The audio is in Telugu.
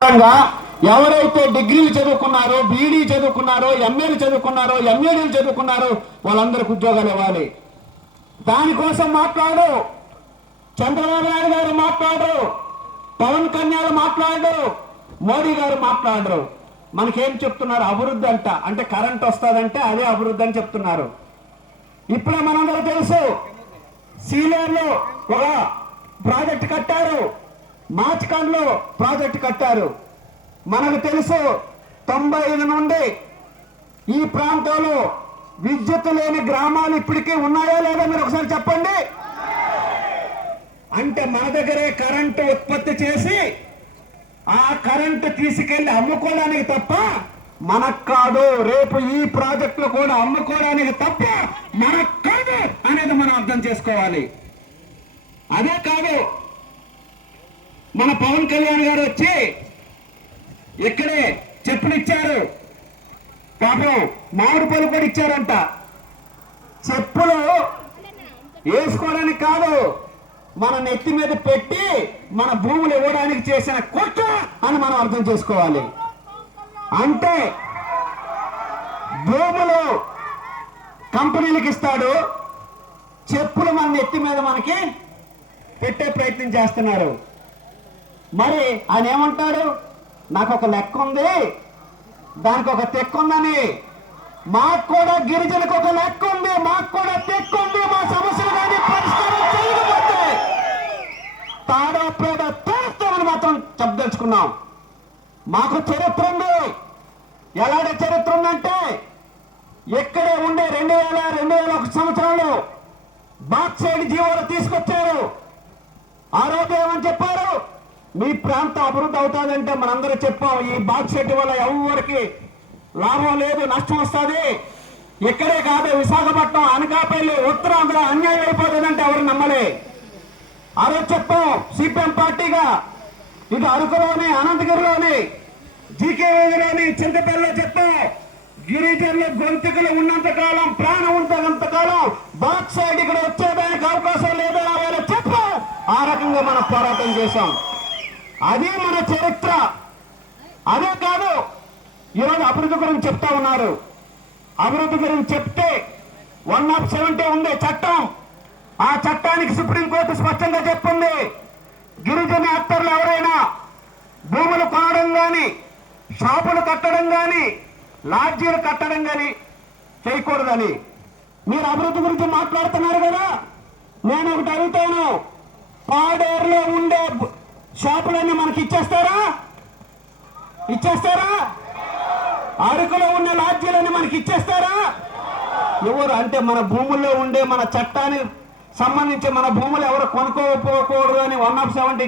ఎవరైతే డిగ్రీలు చదువుకున్నారో, బీఈడీ చదువుకున్నారో, ఎంఏలు చదువుకున్నారో, ఎంఏడీలు చదువుకున్నారో వాళ్ళందరికీ ఉద్యోగాలు ఇవ్వాలి. దానికోసం మాట్లాడు చంద్రబాబు నాయుడు గారు, మాట్లాడరు పవన్ కళ్యాణ్, మాట్లాడరు మోడీ గారు, మాట్లాడరు. మనకేం చెప్తున్నారు? అభివృద్ధి అంట, అంటే కరెంట్ వస్తుందంటే అదే అభివృద్ధి అని చెప్తున్నారు. ఇప్పుడే మనందరూ తెలుసు, సీలేరులో ఒక ప్రాజెక్టు కట్టారు, మాచికాన్లో ప్రాజెక్టు కట్టారు. మనకు తెలుసు 95 నుండి ఈ ప్రాంతంలో విద్యుత్ లేని గ్రామాలు ఇప్పటికీ ఉన్నాయా లేదా మీరు ఒకసారి చెప్పండి. అంటే మన దగ్గరే కరెంటు ఉత్పత్తి చేసి ఆ కరెంటు తీసుకెళ్లి అమ్ముకోవడానికి తప్ప మనకు కాదు. రేపు ఈ ప్రాజెక్టులు కూడా అమ్ముకోవడానికి తప్ప మనకు కాదు అనేది మనం అర్థం చేసుకోవాలి. అదే కాదు, మన పవన్ కళ్యాణ్ గారు వచ్చి ఇక్కడే చెప్పులు ఇచ్చారు. పాపం మామిడి పళ్ళు కూడా ఇచ్చారంట. చెప్పులు వేసుకోవడానికి కాదు, మన నెత్తి మీద పెట్టి మన భూములు ఇవ్వడానికి చేసిన కుట్ర అని మనం అర్థం చేసుకోవాలి. అంటే భూములు కంపెనీలకు ఇస్తాడు, చెప్పులు మన నెత్తి మీద మనకి పెట్టే ప్రయత్నం చేస్తున్నారు. మరి ఆయన ఏమంటాడు? నాకు ఒక లెక్క ఉంది, దానికి ఒక తెక్క ఉందని. మాకు కూడా గిరిజనులకు ఒక లెక్క ఉంది, మాకు కూడా తెక్క ఉంది. మా సమస్యలు కానీ పరిష్కారం చేయకపోతే తాడాపేడ తోస్తామని మాత్రం చెప్పదలుచుకున్నాం. మాకు చరిత్ర ఉంది. ఎలాంటి చరిత్ర ఉందంటే ఇక్కడే ఉండే 2001 సంవత్సరంలో బాక్సైడ్ జీవోలు తీసుకొచ్చారు. ఆ రోజు ఏమని చెప్పారు? మీ ప్రాంతం అభివృద్ధి అవుతుందంటే మనందరూ చెప్పాం, ఈ బాక్సైట్ వల్ల ఎవరికి లాభం లేదు, నష్టం వస్తుంది. ఇక్కడే కాదు, విశాఖపట్నం, అనకాపల్లి, ఉత్తరాంధ్ర అన్యాయం అయిపోతుందంటే ఎవరు నమ్మలే. ఆ రోజు చెప్పాం సిపిఎం పార్టీగా. ఇటు అరకులోని, అనంతగిరిలోని, జీకేలోని, చింతపల్లిలో చెప్పాం, గిరిజనుల గొంతుకులు ఉన్నంత కాలం, ప్రాణం ఉన్నంత కాలం బాక్సైడ్ ఇక్కడ వచ్చేదానికి అవకాశం లేదని వాళ్ళు చెప్పాం. ఆ రకంగా మనం పోరాటం చేశాం. అదే మన చరిత్ర. అదే కాదు, ఈరోజు అభివృద్ధి గురించి చెప్తా ఉన్నారు. అభివృద్ధి గురించి చెప్తే 170 ఉండే చట్టం, ఆ చట్టానికి సుప్రీంకోర్టు స్పష్టంగా చెప్పింది, గిరిజన యాక్టర్లు ఎవరైనా భూములు కొనడం కానీ, షాపులు కట్టడం కానీ, లాడ్జీలు కట్టడం కానీ చేయకూడదని. మీరు అభివృద్ధి గురించి మాట్లాడుతున్నారు కదా, నేను ఒకటి అడుగుతాను, పాడేరులో ఉండే షాపులన్నీ మనకి ఇచ్చేస్తారా? ఇచ్చేస్తారా? అరకులో ఉన్న లాడ్జీలన్నీ మనకి ఇచ్చేస్తారా? ఎవరు? అంటే మన భూముల్లో ఉండే, మన చట్టానికి సంబంధించి మన భూములు ఎవరు కొనుక్కోకపోకూడదు అని 170